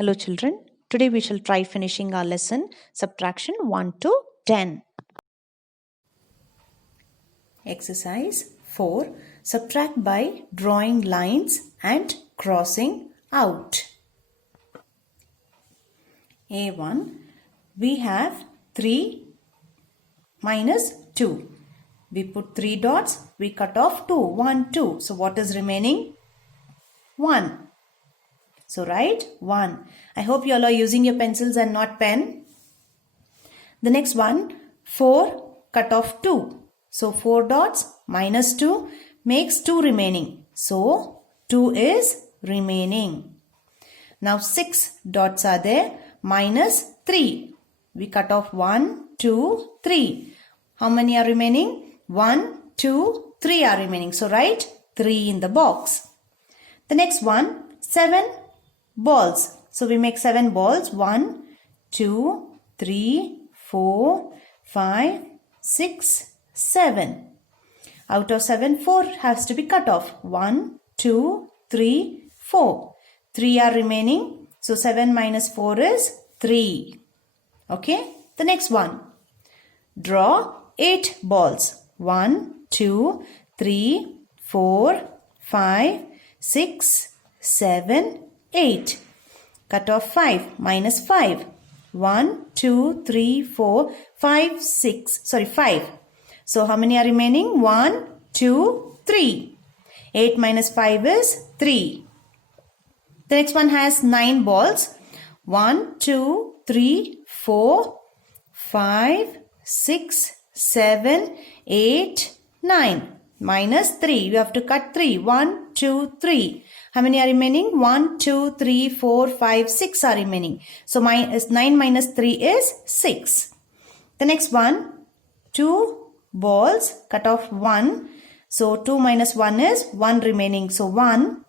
Hello children, today we shall try finishing our lesson subtraction 1 to 10. Exercise 4. Subtract by drawing lines and crossing out. A1. We have 3 minus 2. We put 3 dots, we cut off 2. 1, 2. So what is remaining? 1. So write 1. I hope you all are using your pencils and not pen. The next one, 4 cut off 2. So 4 dots minus 2 makes 2 remaining. So 2 is remaining. Now 6 dots are there, minus 3. We cut off 1, 2, 3. How many are remaining? 1, 2, 3 are remaining. So write 3 in the box. The next one, 7 balls. So we make 7 balls. 1, 2, 3, 4, 5, 6, 7. Out of 7, 4 has to be cut off. 1, 2, 3, 4. 3 are remaining. So 7 minus 4 is 3. Okay. The next one. Draw 8 balls. 1, 2, 3, 4, 5, 6, 7, 8. Cut off 5 minus 5. 1, 2, 3, 4, 5, 6. Sorry, 5. So how many are remaining? 1, 2, 3. 8 minus 5 is 3. The next one has 9 balls. 1, 2, 3, 4, 5, 6, 7, 8, 9. Minus 3. You have to cut 3. 1, 2, 3. How many are remaining? 1, 2, 3, 4, 5, 6 are remaining. So 9 minus 3 is 6. The next one, 2 balls, cut off 1. So 2 minus 1 is 1 remaining. So 1.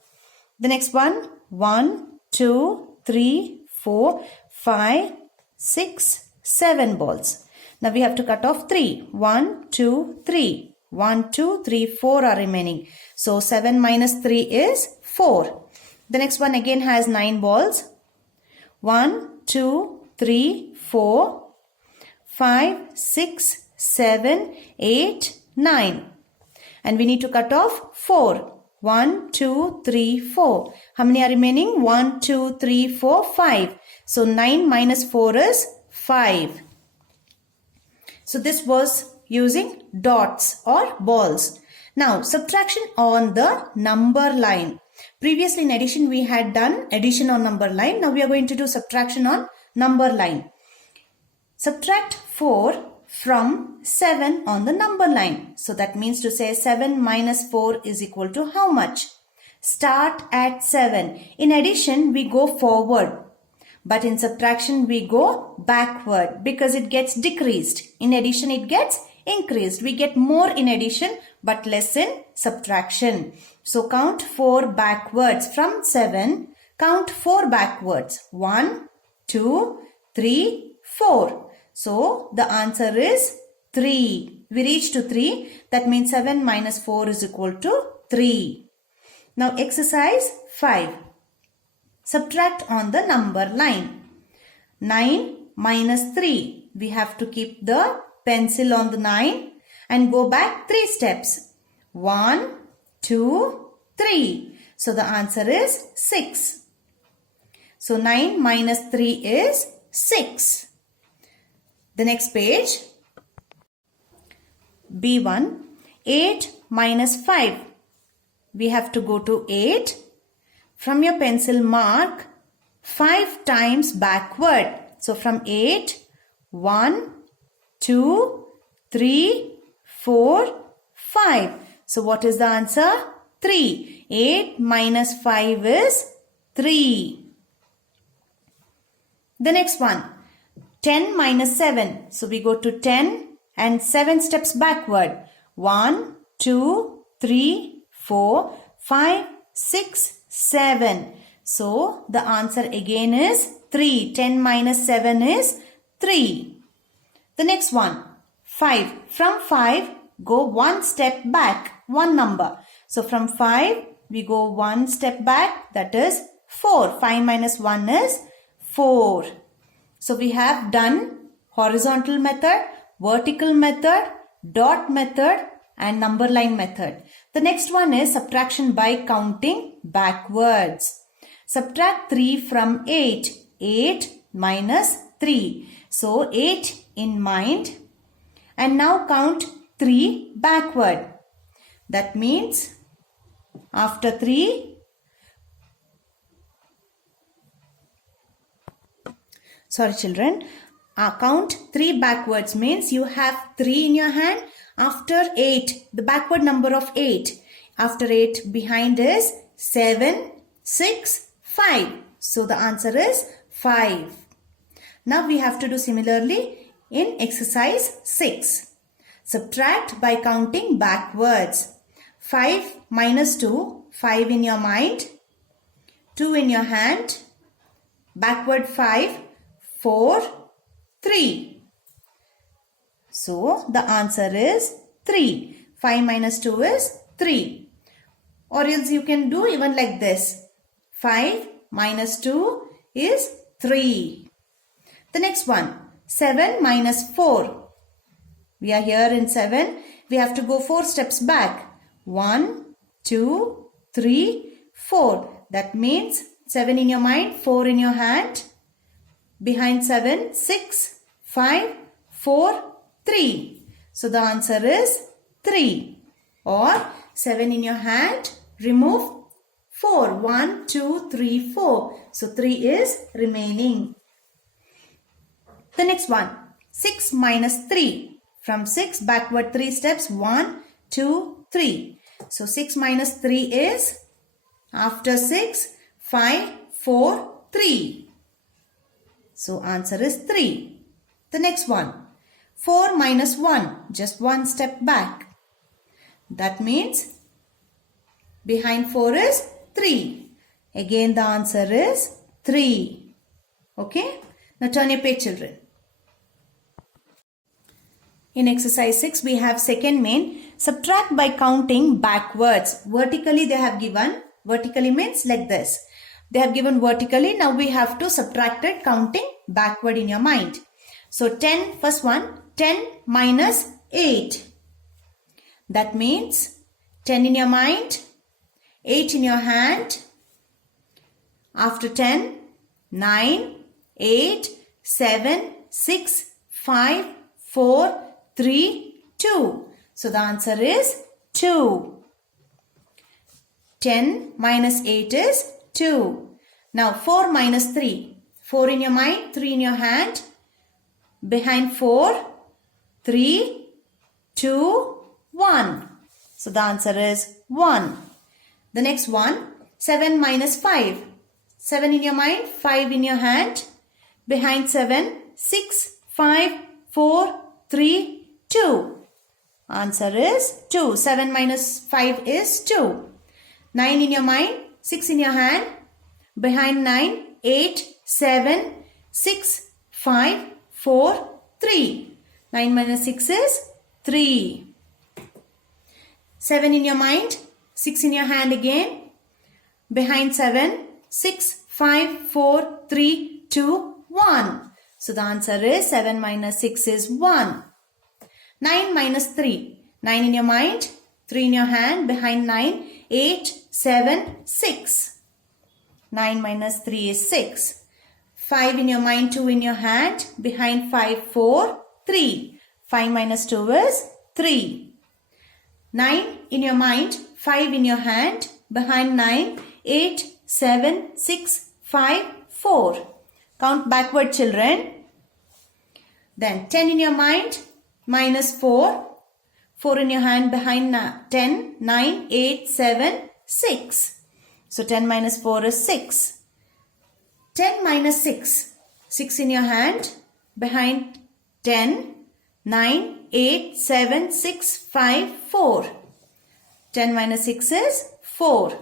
The next one, 1, 2, 3, 4, 5, 6, 7 balls. Now we have to cut off 3. 1, 2, 3. 1, 2, 3, 4 are remaining. So 7 minus 3 is 4. The next one again has 9 balls. 1, 2, 3, 4, 5, 6, 7, 8, 9. And we need to cut off 4. 1, 2, 3, 4. How many are remaining? 1, 2, 3, 4, 5. So 9 minus 4 is 5. So this was using dots or balls. Now subtraction on the number line. Previously in addition we had done addition on number line. Now we are going to do subtraction on number line. Subtract 4 from 7 on the number line. So that means to say 7 minus 4 is equal to how much? Start at 7. In addition we go forward. But in subtraction we go backward because it gets decreased. In addition it gets increased. We get more in addition but less in subtraction. So count 4 backwards from 7. Count 4 backwards. 1, 2, 3, 4. So the answer is 3. We reach to 3. That means 7 minus 4 is equal to 3. Now exercise 5. Subtract on the number line. 9 minus 3. We have to keep the pencil on the 9 and go back 3 steps. 1, 2, 3. So the answer is 6. So 9 minus 3 is 6. The next page. B1. 8 minus 5. We have to go to 8. From your pencil mark 5 times backward. So from 8, 1, 2, 3, 4, 5. So what is the answer? 3. 8 minus 5 is 3. The next one. 10 minus 7. So we go to 10 and 7 steps backward. 1, 2, 3, 4, 5, 6, 7. So the answer again is 3. 10 minus 7 is 3. The next one, 5. From 5, go 1 step back, 1 number. So from 5, we go 1 step back, that is 4. 5 minus 1 is 4. So we have done horizontal method, vertical method, dot method and number line method. The next one is subtraction by counting backwards. Subtract 3 from 8. 8 minus 3. So 8 in mind and now count 3 backward. That means after 3, sorry children, count 3 backwards means you have 3 in your hand. After 8, the backward number of 8. After 8 behind is 7, 6, 5. So the answer is 5. Now we have to do similarly in exercise 6. Subtract by counting backwards. 5 minus 2, 5 in your mind, 2 in your hand, backward 5, 4, 3. So the answer is 3. 5 minus 2 is 3. Or else you can do even like this. 5 minus 2 is 3. The next one, 7 minus 4. We are here in 7. We have to go 4 steps back. 1, 2, 3, 4. That means 7 in your mind, 4 in your hand. Behind 7, 6, 5, 4, 3. So the answer is 3. Or 7 in your hand, remove 4. 1, 2, 3, 4. So 3 is remaining. The next one, 6 minus 3. From 6 backward 3 steps, 1, 2, 3. So 6 minus 3 is after 6, 5, 4, 3. So answer is 3. The next one, 4 minus 1, just 1 step back. That means behind 4 is 3. Again the answer is 3. Okay. Now turn your page children. In exercise 6, we have second main. Subtract by counting backwards. Vertically they have given. Vertically means like this. They have given vertically. Now we have to subtract it counting backward in your mind. So 10, first one, 10 minus 8. That means 10 in your mind, 8 in your hand. After 10, 9, 8, 7, 6, 5, 4, 3, 2. So the answer is 2. 10 minus 8 is 2. Now 4 minus 3. 4 in your mind, 3 in your hand. Behind 4, 3, 2, 1. So the answer is 1. The next one, 7 minus 5. 7 in your mind, 5 in your hand. Behind 7, 6, 5, 4, 3, 2. Answer is 2. 7 minus 5 is 2. 9 in your mind, 6 in your hand. Behind 9, 8, 7, 6, 5, 4, 3. 9 minus 6 is 3. 7 in your mind, 6 in your hand again. Behind 7, 6, 5, 4, 3, 2, 1. So the answer is 7 minus 6 is 1. 9 minus 3. 9 in your mind, 3 in your hand. Behind 9, 8, 7, 6. 9 minus 3 is 6. 5 in your mind, 2 in your hand. Behind 5, 4, 3. 5 minus 2 is 3. 9 in your mind, 5 in your hand. Behind 9, 8, 7, 6, 5, 4. Count backward children. Then 10 in your mind, minus 4. 4 in your hand, behind 10, 9, 8, 7, 6. So 10 minus 4 is 6. 10 minus 6. 6 in your hand, behind 10, 9, 8, 7, 6, 5, 4. 10 minus 6 is 4.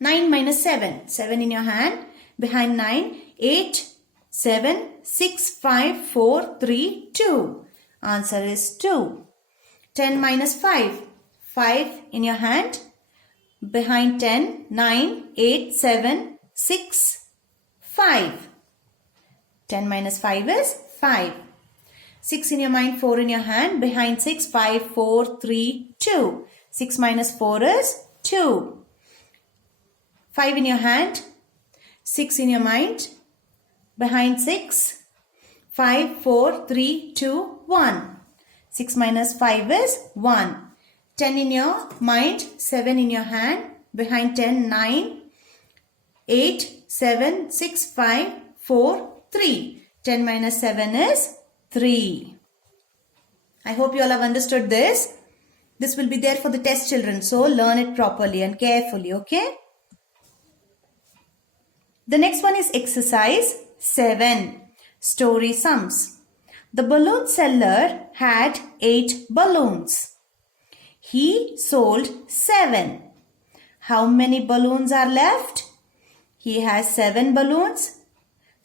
9 minus 7. 7 in your hand, behind 9, 8, 7, 6, 5, 4, 3, 2. Answer is 2. 10 minus 5. 5 in your hand. Behind 10, 9, 8, 7, 6, 5. 10 minus 5 is 5. 6 in your mind, 4 in your hand. Behind 6, 5, 4, 3, 2. 6 minus 4 is 2. 5 in your hand. 6 in your mind. Behind 6, 5, 4, 3, 2, 1. 6 minus 5 is 1. 10 in your mind, 7 in your hand. Behind 10, 9, 8, 7, 6, 5, 4, 3. 10 minus 7 is 3. I hope you all have understood this. This will be there for the test children. So learn it properly and carefully, okay? The next one is exercise 7. Story sums. The balloon seller had 8 balloons. He sold 7. How many balloons are left? He has 7 balloons.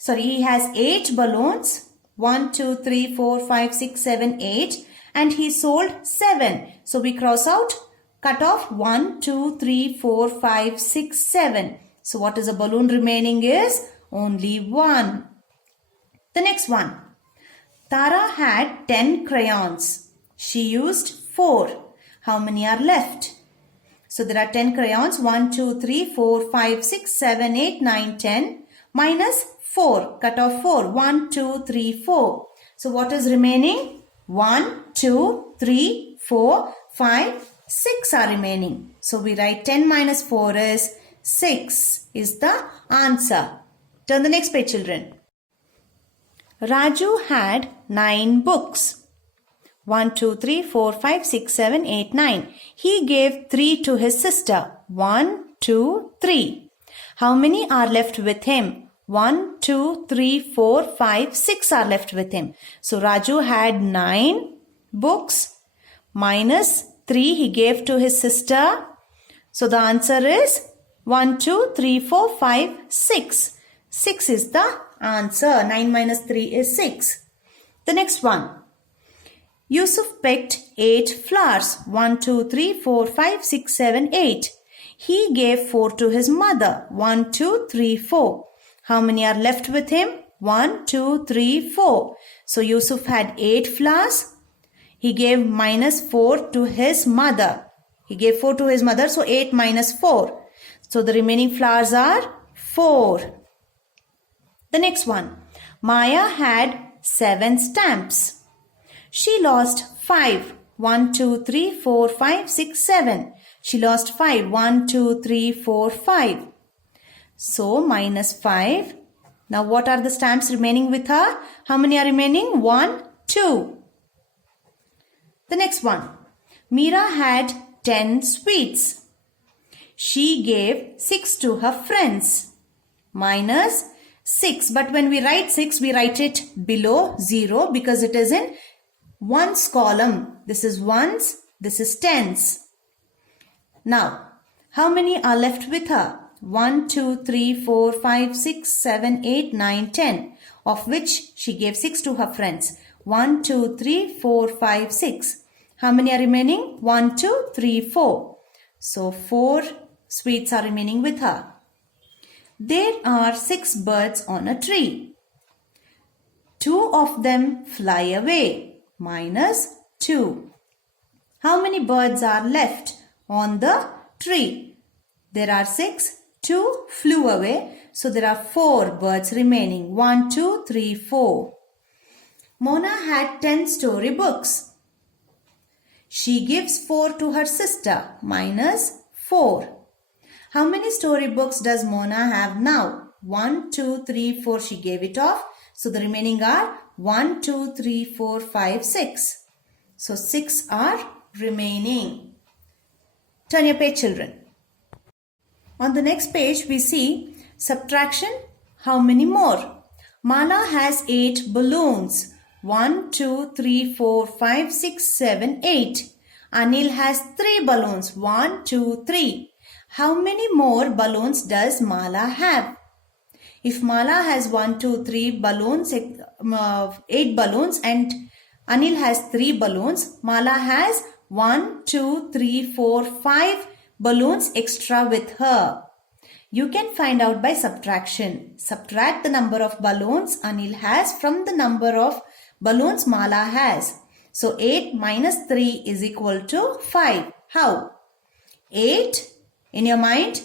He has 8 balloons. 1, 2, 3, 4, 5, 6, 7, 8. And he sold 7. So we cross out, cut off 1, 2, 3, 4, 5, 6, 7. So what is a balloon remaining is only 1. The next one. Tara had 10 crayons. She used 4. How many are left? So there are 10 crayons. 1, 2, 3, 4, 5, 6, 7, 8, 9, 10. Minus 4. Cut off 4. 1, 2, 3, 4. So what is remaining? 1, 2, 3, 4, 5, 6 are remaining. So we write 10 minus 4 is 6 is the answer. Turn the next page, children. Raju had 9 books. 1, 2, 3, 4, 5, 6, 7, 8, 9. He gave 3 to his sister. 1, 2, 3. How many are left with him? 1, 2, 3, 4, 5, 6 are left with him. So Raju had 9 books minus 3 he gave to his sister. So the answer is 1, 2, 3, 4, 5, 6. 6 is the answer. 9 minus 3 is 6. The next one. Yusuf picked 8 flowers. 1, 2, 3, 4, 5, 6, 7, 8. He gave 4 to his mother. 1, 2, 3, 4. How many are left with him? 1, 2, 3, 4. So Yusuf had 8 flowers. He gave minus 4 to his mother. He gave 4 to his mother. So 8 minus 4. So the remaining flowers are 4. The next one. Maya had 7 stamps. She lost 5. 1, 2, 3, 4, 5, 6, 7. She lost 5. 1, 2, 3, 4, 5. So minus 5. Now what are the stamps remaining with her? How many are remaining? 1, 2. The next one. Meera had 10 sweets. She gave 6 to her friends. Minus 6. But when we write 6, we write it below 0 because it is in ones column. This is ones, this is tens. Now, how many are left with her? 1, 2, 3, 4, 5, 6, 7, 8, 9, 10. Of which she gave 6 to her friends. 1, 2, 3, 4, 5, 6. How many are remaining? 1, 2, 3, 4. So 4 sweets are remaining with her. There are 6 birds on a tree. 2 of them fly away. Minus 2. How many birds are left on the tree? There are 6. 2 flew away. So there are 4 birds remaining. 1, 2, 3, 4. Mona had 10 story books. She gives 4 to her sister. Minus 4. How many story books does Mona have now? 1, 2, 3, 4. She gave it off. So the remaining are 1, 2, 3, 4, 5, 6. So 6 are remaining. Turn your page, children. On the next page, we see subtraction. How many more? Mala has 8 balloons. 1, 2, 3, 4, 5, 6, 7, 8. Anil has 3 balloons. 1, 2, 3. How many more balloons does Mala have? If Mala has 1, 2, 3 balloons, 8 balloons and Anil has 3 balloons, Mala has 1, 2, 3, 4, 5 balloons extra with her. You can find out by subtraction. Subtract the number of balloons Anil has from the number of balloons Mala has. So 8 minus 3 is equal to 5. How? 8 in your mind,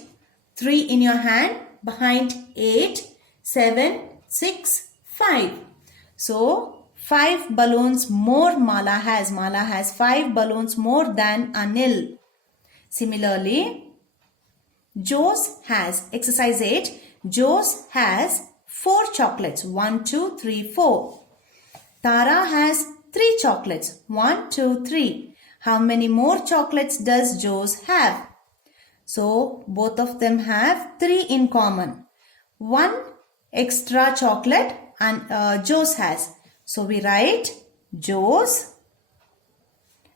3 in your hand, behind 8, 7, 6, 5. So 5 balloons more Mala has. Mala has 5 balloons more than Anil. Similarly, Jose has, exercise 8, Jose has 4 chocolates. 1, 2, 3, 4. Tara has 3 chocolates. 1, 2, 3. How many more chocolates does Jose have? So, both of them have 3 in common. 1 extra chocolate and Jose has. So, we write Jose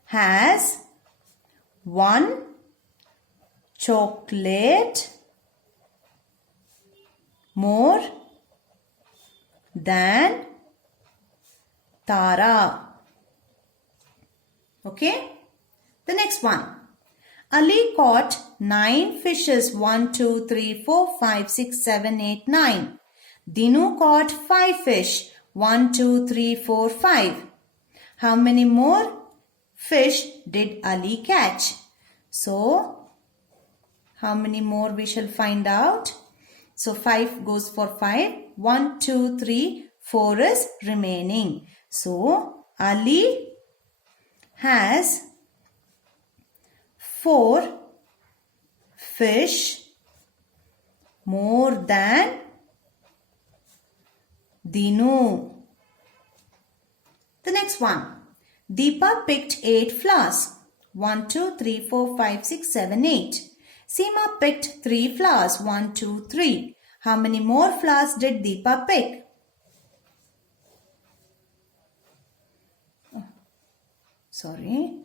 has 1 chocolate more than Tara. Okay. The next one. Ali caught 9 fishes. 1, 2, 3, 4, 5, 6, 7, 8, 9. Dinu caught 5 fish. 1, 2, 3, 4, 5. How many more fish did Ali catch? So, how many more we shall find out? So 5 goes for 5. 1, 2, 3, 4 is remaining. So Ali has 4 fish more than Dinu. The next one. Deepa picked 8 flowers. 1, 2, 3, 4, 5, 6, 7, 8. Seema picked 3 flowers. 1, 2, 3. How many more flowers did Deepa pick? Sorry.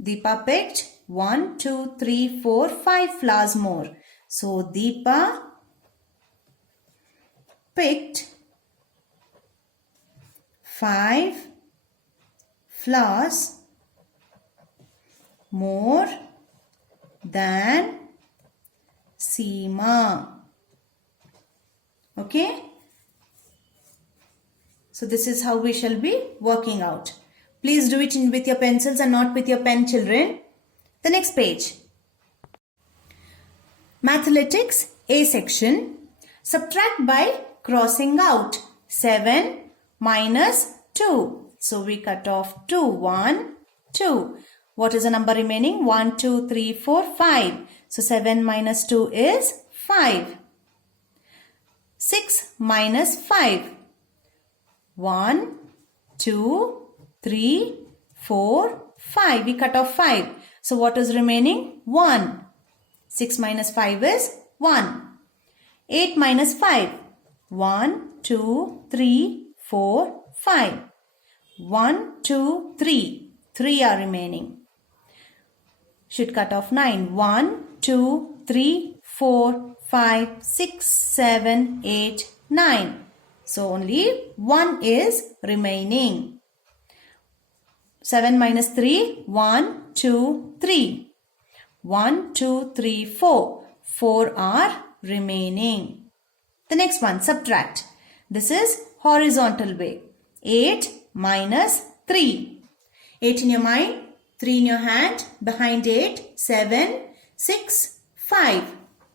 Deepa picked 1, 2, 3, 4, 5 flowers more. So Deepa picked 5 flowers more than Seema. Okay. So this is how we shall be working out. Please do it with your pencils and not with your pen, children. The next page. Mathematics A section. Subtract by crossing out. 7 minus 2. So we cut off 2. 1, 2. What is the number remaining? 1, 2, 3, 4, 5. So 7 minus 2 is 5. 6 minus 5. 1, 2, 3, 4, 5. We cut off 5. So what is remaining? 1. 6 minus 5 is 1. 8 minus 5. 1, 2, 3, 4, 5. 1, 2, 3. 3 are remaining. Should cut off 9. 1, 2, 3, 4, 5, 6, 7, 8, 9. So only 1 is remaining. 7 minus 3. 1, 2, 3. 1, 2, 3, 4. 4 are remaining. The next one, subtract. This is horizontal way. 8 minus 3. 8 in your mind, 3 in your hand, behind 8, 7, 6, 5.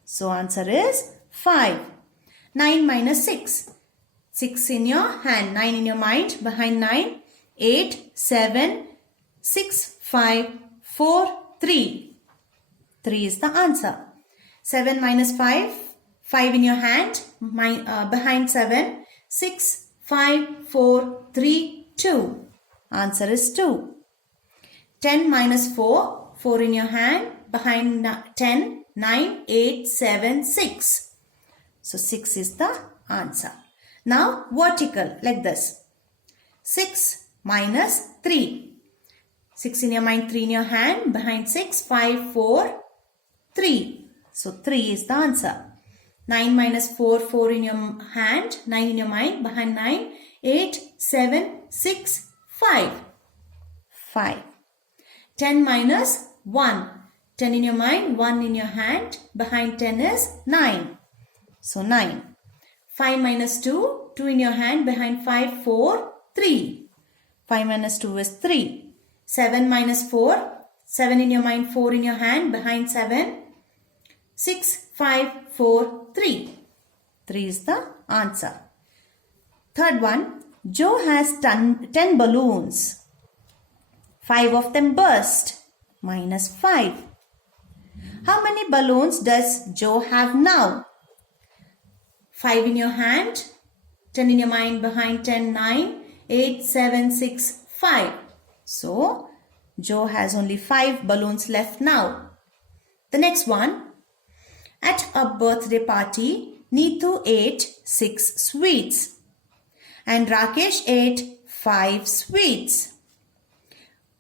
So answer is 5. 9 minus 6. 6 in your hand, 9 in your mind, behind 9, 8, 7, 6, 5, 4, 3. 3 is the answer. 7 minus 5. 5 in your hand, behind 7, 6, 5, 4, 3, 2. Answer is 2. 10 minus 4. 4 in your hand, behind 10, 9, 8, 7, 6. So 6 is the answer. Now vertical like this. 6 minus 3. 6 in your mind, 3 in your hand, behind 6, 5, 4, 3. So 3 is the answer. 9 minus 4, 4 in your hand, 9 in your mind, behind 9, 8, 7, 6, 5. 5. 10 minus 1. 10 in your mind, 1 in your hand. Behind 10 is 9. So 9. 5 minus 2, 2 in your hand. Behind 5, 4, 3. 5 minus 2 is 3. 7 minus 4, 7 in your mind, 4 in your hand. Behind 7, 6, 5, 4, 3. 3 is the answer. Third one, Joe has 10 balloons. 5 of them burst. Minus 5. How many balloons does Joe have now? 5 in your hand, 10 in your mind, behind 10, 9, 8, 7, 6, 5. So, Joe has only 5 balloons left now. The next one, at a birthday party, Neetu ate 6 sweets and Rakesh ate 5 sweets.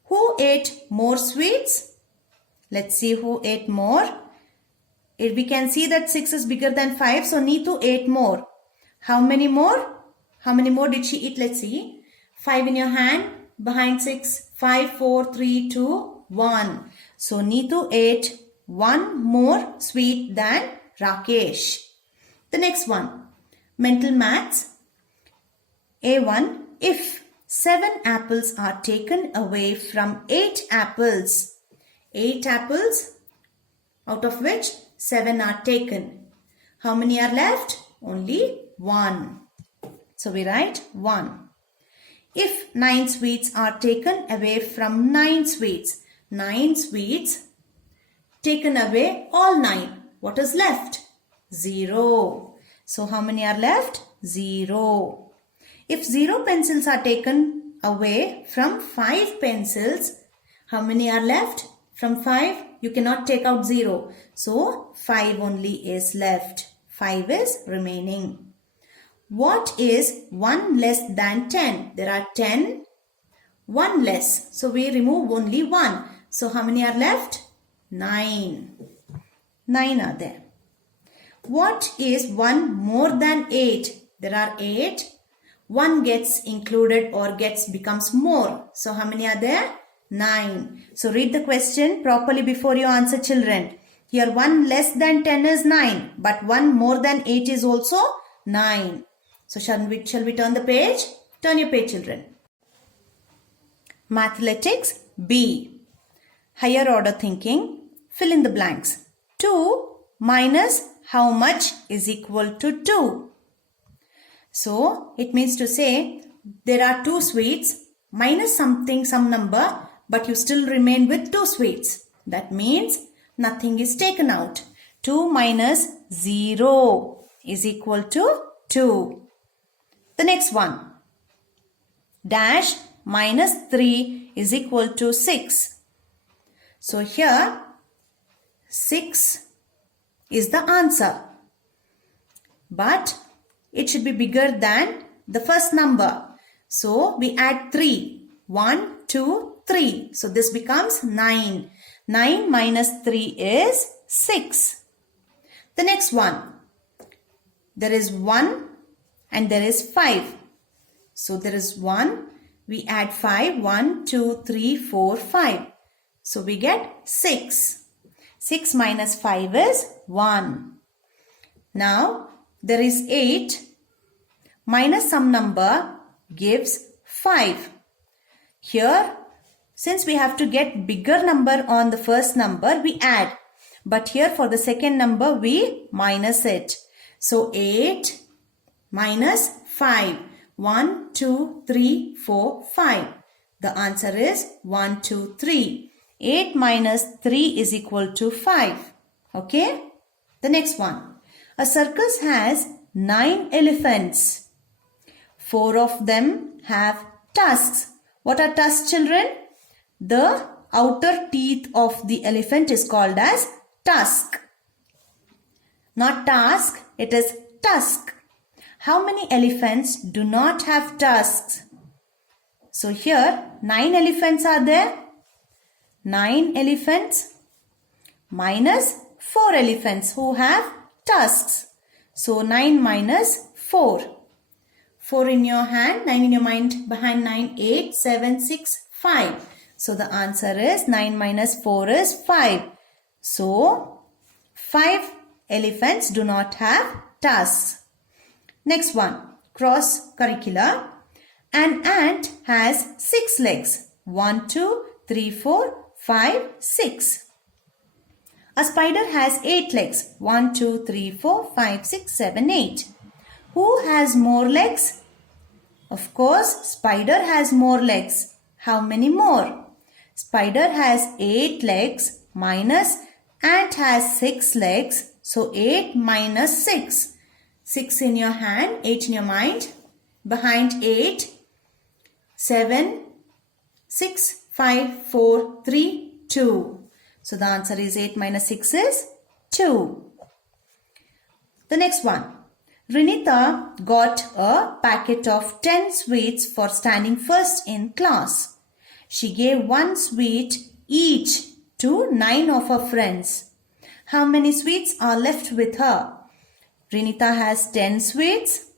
Who ate more sweets? Let's see who ate more. We can see that 6 is bigger than 5, so Neetu ate more. How many more? How many more did she eat? Let's see. 5 in your hand, behind 6, 5, 4, 3, 2, 1. So Neetu ate 1 more sweet than Rakesh. The next one, mental maths. A1, if 7 apples are taken away from 8 apples, 8 apples out of which 7 are taken. How many are left? Only 1. So we write 1. If 9 sweets are taken away from 9 sweets, 9 sweets taken away all 9. What is left? 0. So how many are left? 0. If 0 pencils are taken away from 5 pencils, how many are left? From 5, you cannot take out 0. So 5 only is left. 5 is remaining. What is 1 less than 10? There are 10, 1 less. So we remove only 1. So how many are left? 9. 9 are there. What is 1 more than 8? There are 8. 1 gets included or becomes more. So how many are there? 9. So read the question properly before you answer, children. Here 1 less than 10 is 9. But 1 more than 8 is also 9. So shall we turn the page? Turn your page, children. Mathletics B. Higher order thinking. Fill in the blanks. 2 minus how much is equal to 2? So it means to say there are 2 sweets minus something, some number, but you still remain with 2 sweets. That means nothing is taken out. 2 minus 0 is equal to 2. The next one. Dash minus 3 is equal to 6. So here 6 is the answer. But it should be bigger than the first number. So we add 3. 1, 2, 3. So this becomes 9. 9 minus 3 is 6. The next one. There is 1 and there is 5. So there is 1. We add 5. 1, 2, 3, 4, 5. So we get 6. 6 minus 5 is 1. Now there is 8 minus some number gives 5. Here, since we have to get bigger number on the first number, we add. But here for the second number, we minus it. So 8 minus 5. 1, 2, 3, 4, 5. The answer is 1, 2, 3. 8 minus 3 is equal to 5. Okay? The next one. A circus has 9 elephants. 4 of them have tusks. What are tusks, children? The outer teeth of the elephant is called as tusk. Not task, it is tusk. How many elephants do not have tusks? So here 9 elephants are there. 9 elephants minus 4 elephants who have tusks. So 9 minus 4. 4 in your hand, 9 in your mind, behind 9, 8, 7, 6, 5. So the answer is 9 minus 4 is 5. So 5 elephants do not have tusks. Next one, cross curricular. An ant has 6 legs. 1, 2, 3, 4, 5, 6. A spider has 8 legs. 1, 2, 3, 4, 5, 6, 7, 8. Who has more legs? Of course, spider has more legs. How many more? Spider has 8 legs minus ant has 6 legs. So 8 minus 6. 6 in your hand, 8 in your mind. Behind 8, 7, 6, 5, 4, 3, 2. So the answer is 8 minus 6 is 2. The next one. Rinita got a packet of 10 sweets for standing first in class. She gave 1 sweet each to 9 of her friends. How many sweets are left with her? Rinita has 10 sweets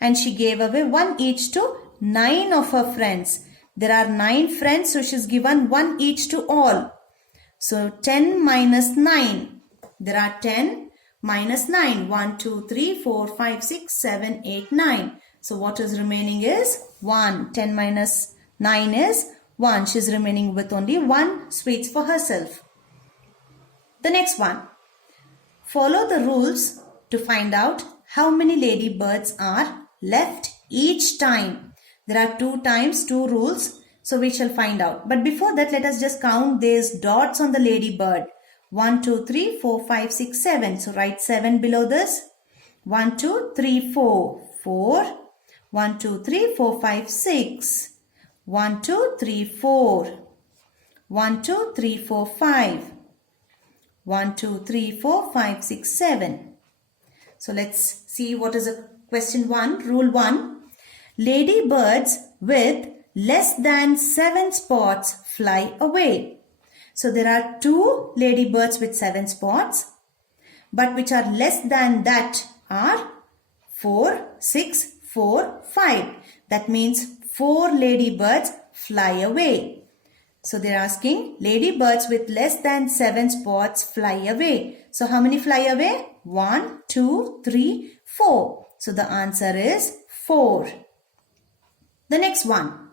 and she gave away 1 each to 9 of her friends. There are 9 friends, so she's given 1 each to all. So 10 minus 9. There are 10 minus 9. 1, 2, 3, 4, 5, 6, 7, 8, 9. So what is remaining is 1. 10 minus 9 is 1. She's remaining with only 1 sweets for herself. The next one. Follow the rules to find out how many ladybirds are left each time. There are 2 times 2 rules. So we shall find out. But before that, let us just count these dots on the ladybird. 1, 2, 3, 4, 5, 6, 7. So write 7 below this. 1, 2, 3, 4. 4. 1, 2, 3, 4, 5, 6. 1, 2, 3, 4. 1, 2, 3, 4, 5. 1, 2, 3, 4, 5, 6, 7. So let's see what is a question 1. Rule 1. Ladybirds with less than 7 spots fly away. So there are 2 ladybirds with 7 spots, but which are less than that are 4, 6, 4, 5. That means 4 ladybirds fly away. So they're asking ladybirds with less than 7 spots fly away. So how many fly away? 1, 2, 3, 4. So the answer is 4. The next one.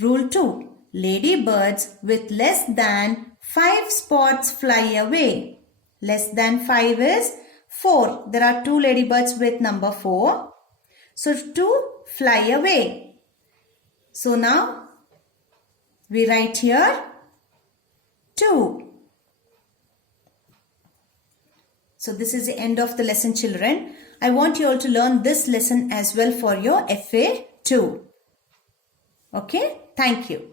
Rule 2. Ladybirds with less than 5 spots fly away. Less than 5 is 4. There are 2 ladybirds with number 4. So 2 fly away. So now we write here 2. So this is the end of the lesson, children. I want you all to learn this lesson as well for your FA2. Okay, thank you.